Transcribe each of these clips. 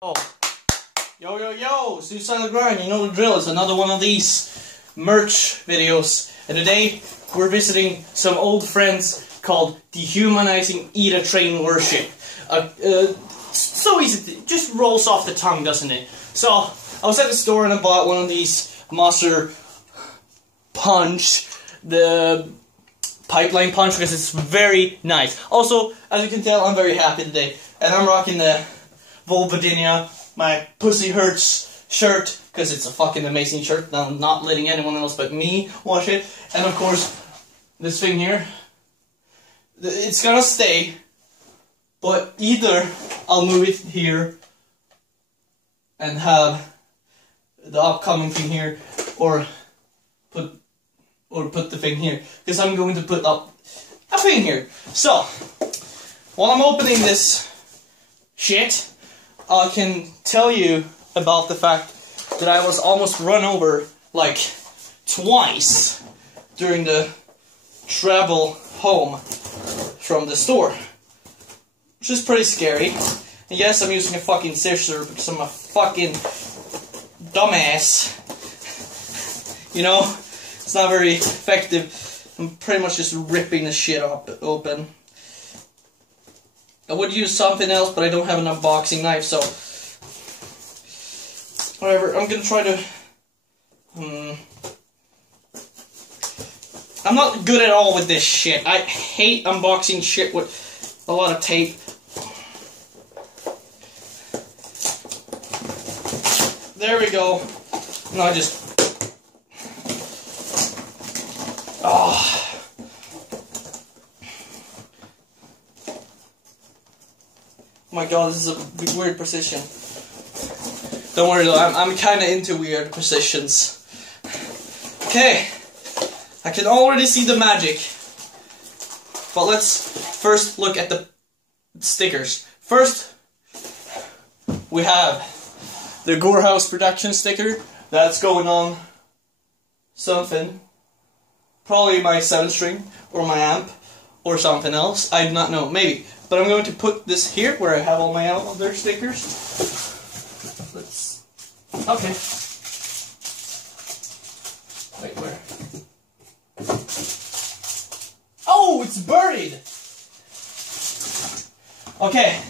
Oh, yo, Suicidal Grind, you know the drill, it's another one of these merch videos, and today we're visiting some old friends called Dehumanizing Itatrain Worship. So easy, just rolls off the tongue, doesn't it? So, I was at the store and I bought one of these Monster Punch, the Pipeline Punch, because it's very nice. Also, as you can tell, I'm very happy today, and I'm rocking the Volvadinia, my Pussy Hurts shirt, because it's a fucking amazing shirt, and I'm not letting anyone else but me watch it. And of course, this thing here, it's gonna stay, but either I'll move it here and have the upcoming thing here, or put the thing here, because I'm going to put up a thing here. So, while I'm opening this shit, I can tell you about the fact that I was almost run over like twice during the travel home from the store, which is pretty scary. And yes, I'm using a fucking scissor because I'm a fucking dumbass. You know, it's not very effective. I'm pretty much just ripping the shit up open. I would use something else, but I don't have an unboxing knife, so whatever. I'm gonna try to. I'm not good at all with this shit. I hate unboxing shit with a lot of tape. There we go. No, I just. Oh. Oh my god, this is a weird position. Don't worry though, I'm kinda into weird positions. Okay, I can already see the magic. But let's first look at the stickers. First, we have the Gorehouse production sticker. That's going on something. Probably my 7-string, or my amp, or something else. I do not know, maybe. But I'm going to put this here, where I have all my other stickers. Let's... Okay. Wait, where? Oh, it's buried! Okay,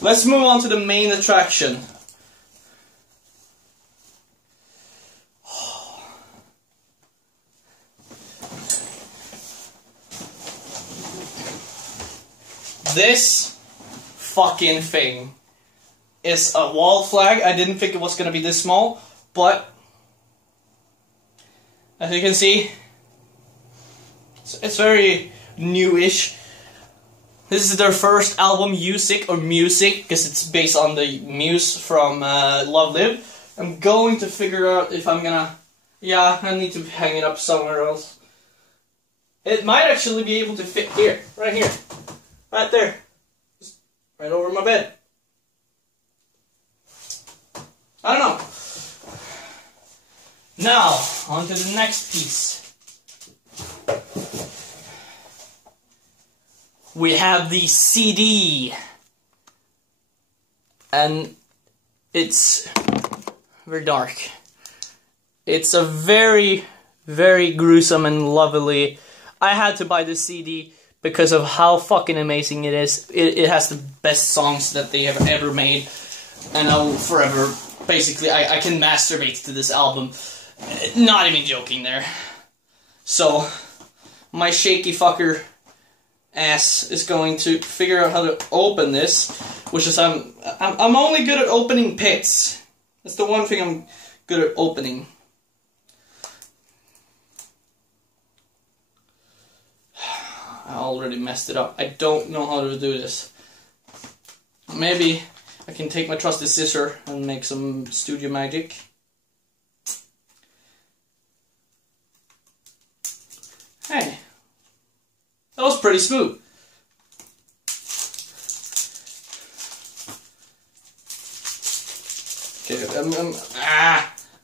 let's move on to the main attraction. This fucking thing is a wall flag. I didn't think it was gonna be this small, but as you can see, it's very newish. This is their first album, Music, because it's based on the Muse from Love Live. I'm going to figure out if I'm gonna... Yeah, I need to hang it up somewhere else. It might actually be able to fit here, right here. Right there. Just right over my bed. I don't know. Now, on to the next piece. We have the CD. And it's very dark. It's a very, very gruesome and lovely... I had to buy this CD because of how fucking amazing it is. It has the best songs that they have ever made. And I will forever, basically, I can masturbate to this album. Not even joking there. So, my shaky fucker ass is going to figure out how to open this. Which is, I'm only good at opening pits. That's the one thing I'm good at opening. I already messed it up. I don't know how to do this. Maybe I can take my trusty scissor and make some studio magic. Hey, that was pretty smooth. Okay,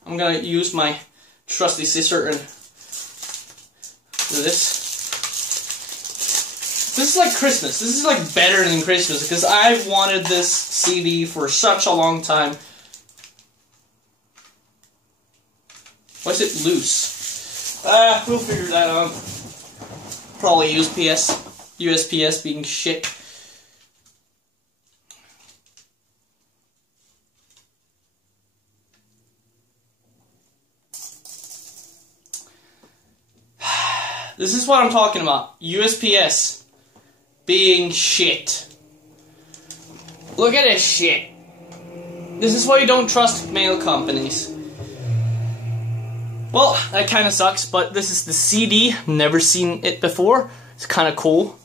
I'm gonna use my trusty scissor and do this. This is like Christmas. This is like better than Christmas because I've wanted this CD for such a long time. Why is it loose? We'll figure that out. Probably USPS being shit. This is what I'm talking about. USPS being shit. Look at this shit. This is why you don't trust mail companies. Well, that kind of sucks, but this is the CD. Never seen it before. It's kind of cool.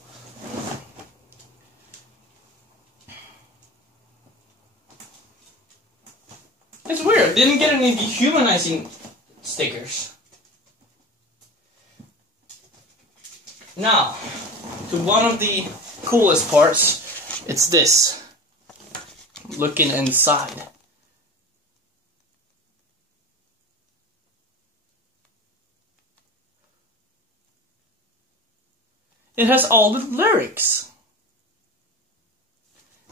It's weird. Didn't get any dehumanizing stickers. Now, to one of the coolest parts, it's this. Looking inside. It has all the lyrics.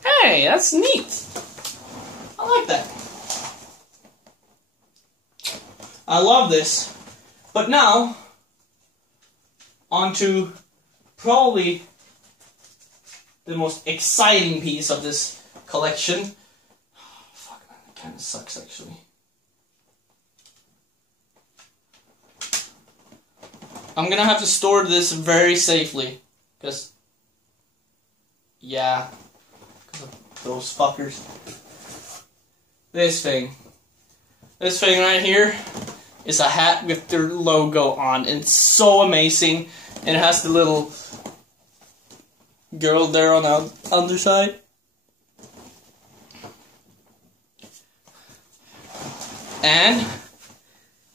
Hey, that's neat. I like that. I love this. But now, onto probably the most exciting piece of this collection. Oh, fuck, that kind of sucks actually. I'm gonna have to store this very safely, because, yeah, because of those fuckers. This thing right here is a hat with their logo on. It's so amazing. And it has the little girl there on the underside. And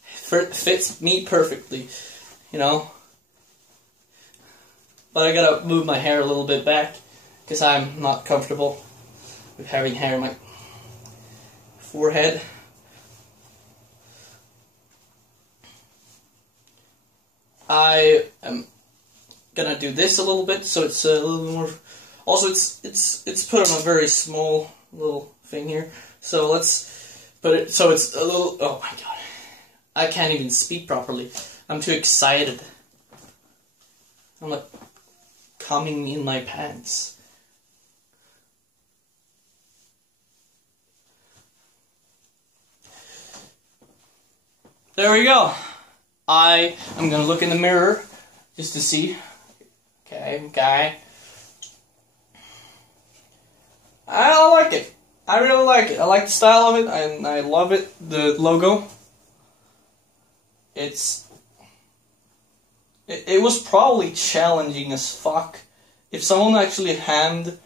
fits me perfectly, you know. But I gotta move my hair a little bit back because I'm not comfortable with having hair in my forehead. I am gonna do this a little bit, so it's a little more. Also, it's put on a very small little thing here. So let's put it so it's a little. Oh my god, I can't even speak properly. I'm too excited. I'm like coming in my pants. There we go. I am gonna look in the mirror just to see. Okay. I like it. I really like it. I like the style of it, and I love it. The logo. It was probably challenging as fuck. If someone actually hand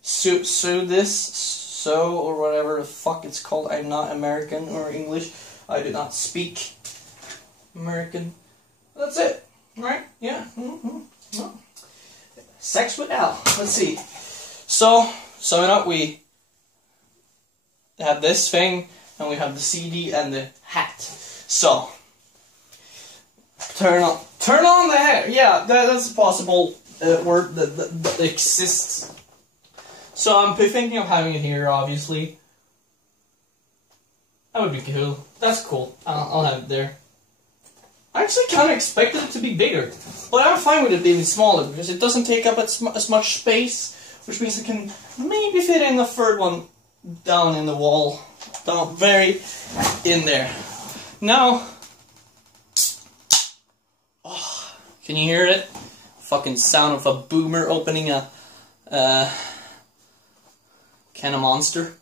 sew this, or whatever the fuck it's called. I'm not American or English. I do not speak American. That's it, right? Yeah. No. Sex with Al. Let's see. So it up. We have this thing, and we have the CD and the hat. So turn on the hat. Yeah, that's a possible word that exists. So I'm thinking of having it here, obviously. That would be cool. That's cool. I'll have it there. I actually kind of expected it to be bigger, but I'm fine with it being smaller because it doesn't take up as much space, which means it can maybe fit in the third one down in the wall, down very in there. Now, oh, can you hear it? Fucking sound of a boomer opening a can of Monster.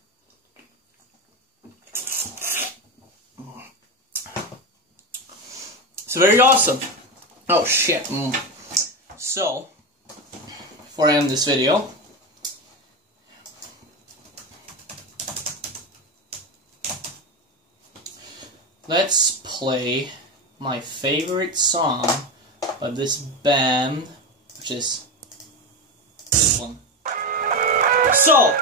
It's very awesome. Oh shit. So, before I end this video, let's play my favorite song by this band, which is this one. So,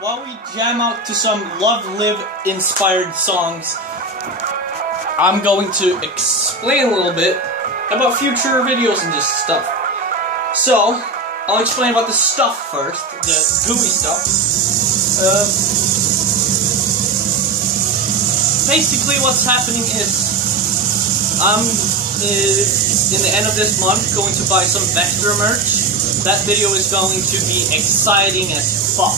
while we jam out to some Love Live inspired songs, I'm going to explain a little bit about future videos and this stuff. So, I'll explain about the stuff first, the gooey stuff. Basically what's happening is I'm in the end of this month going to buy some Vector merch. That video is going to be exciting as fuck.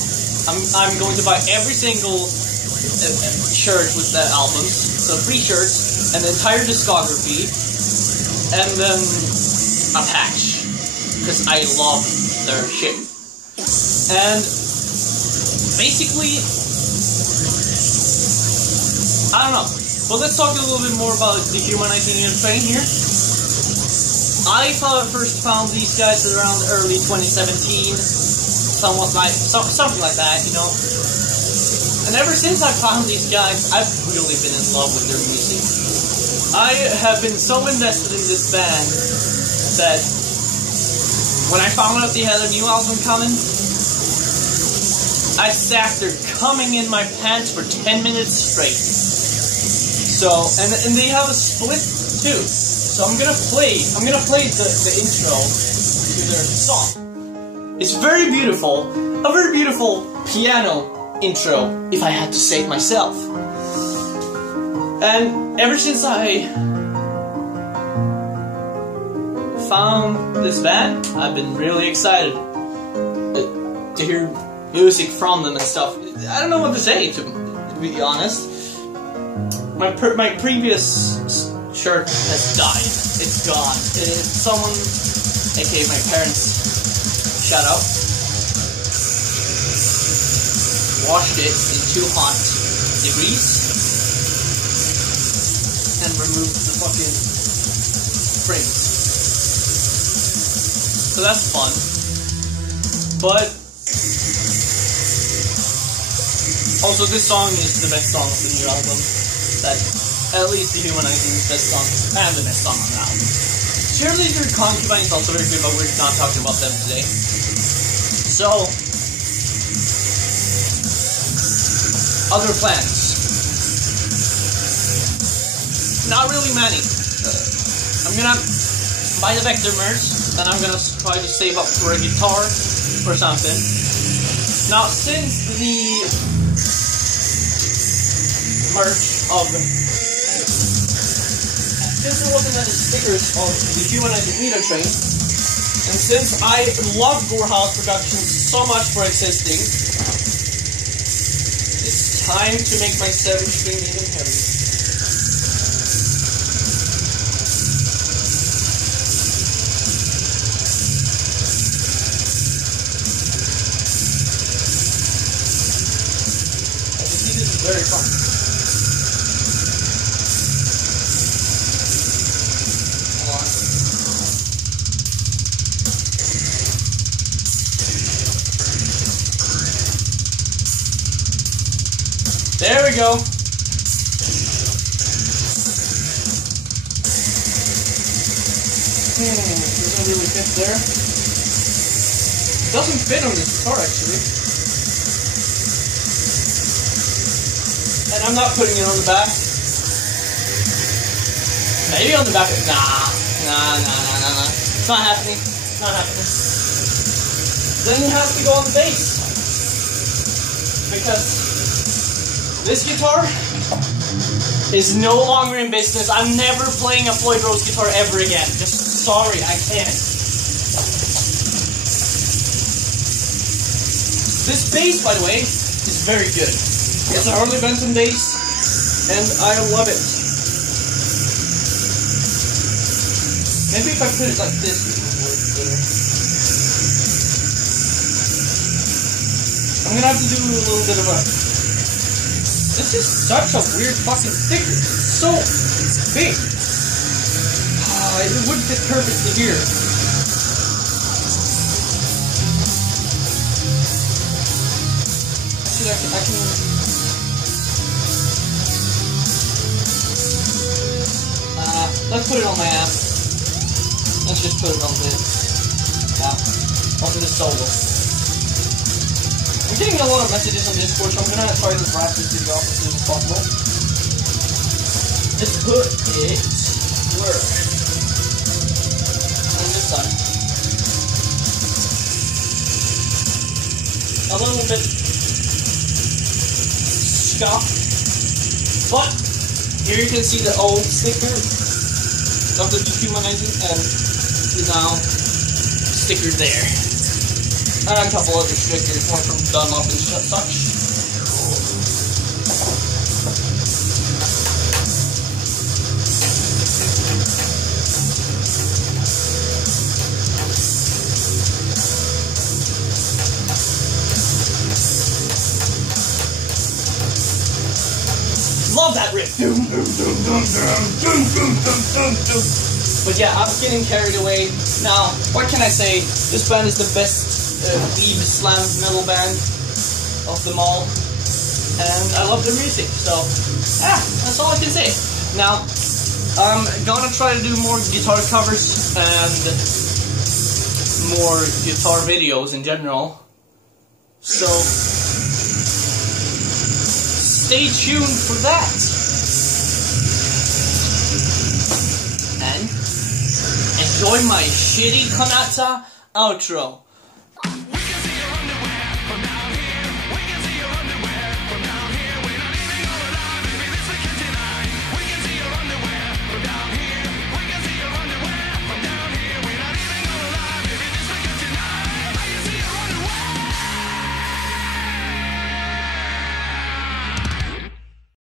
I'm going to buy every single shirt with the albums, so 3 shirts, and the entire discography, and then a patch, because I love their shit. And basically, I don't know. Well, let's talk a little bit more about Dehumanizing Itatrain here. I first found these guys around early 2017, somewhat like something like that, you know. And ever since I found these guys, I've really been in love with their music. I have been so invested in this band that when I found out they had a new album coming, I sat there coming in my pants for 10 minutes straight. So, and they have a split too. So I'm gonna play the intro to their song. It's very beautiful, a very beautiful piano intro, if I had to say it myself. And ever since I found this band, I've been really excited to hear music from them and stuff. I don't know what to say, to be honest. My previous shirt has died. It's gone. Someone, aka my parents, shout out, washed it in 2 hot degrees and removed the fucking springs. So that's fun. But also, this song is the best song of the new album. That at least Dehumanizing is the best song and the best song on the album. Cheerleader Concubine is also very good, but we're not talking about them today. So, other plans. Not really many. I'm gonna buy the Vector merch, then I'm gonna try to save up for a guitar or something. Now, since the merch of since there wasn't any stickers of the Dehumanizing Itatrain, and since I love Gorehouse Productions so much for existing, it's time to make my 7-string even heavier. As you see, this is very fun. There we go. Doesn't really fit there. It doesn't fit on this guitar actually. And I'm not putting it on the back. Maybe on the back. Nah. It's not happening. It's not happening. Then it has to go on the bass. Because this guitar is no longer in business. I'm never playing a Floyd Rose guitar ever again. Just sorry, I can't. This bass, by the way, is very good. It's a Harley Benson bass, and I love it. Maybe if I put it like this, it would work better. I'm gonna have to do a little bit of a... This is such a weird fucking sticker. It's so big. It would fit perfectly here. Actually, I can... let's put it on my amp. Let's just put it on the amp. Onto the solo. I'm getting a lot of messages on Discord, so I'm gonna try to wrap this video up as soon as possible. Just put it where? On this side. a little bit scuffed, but here you can see the old sticker of the Dehumanizing and the now sticker there. And a couple other stickers, one from Dunlop and such. Love that riff. But yeah, I'm getting carried away. Now, what can I say? This band is the best deep slam metal band of them all, and I love their music. So, yeah, that's all I can say. Now, I'm gonna try to do more guitar covers and more guitar videos in general. So, stay tuned for that. And enjoy my shitty Kanata outro.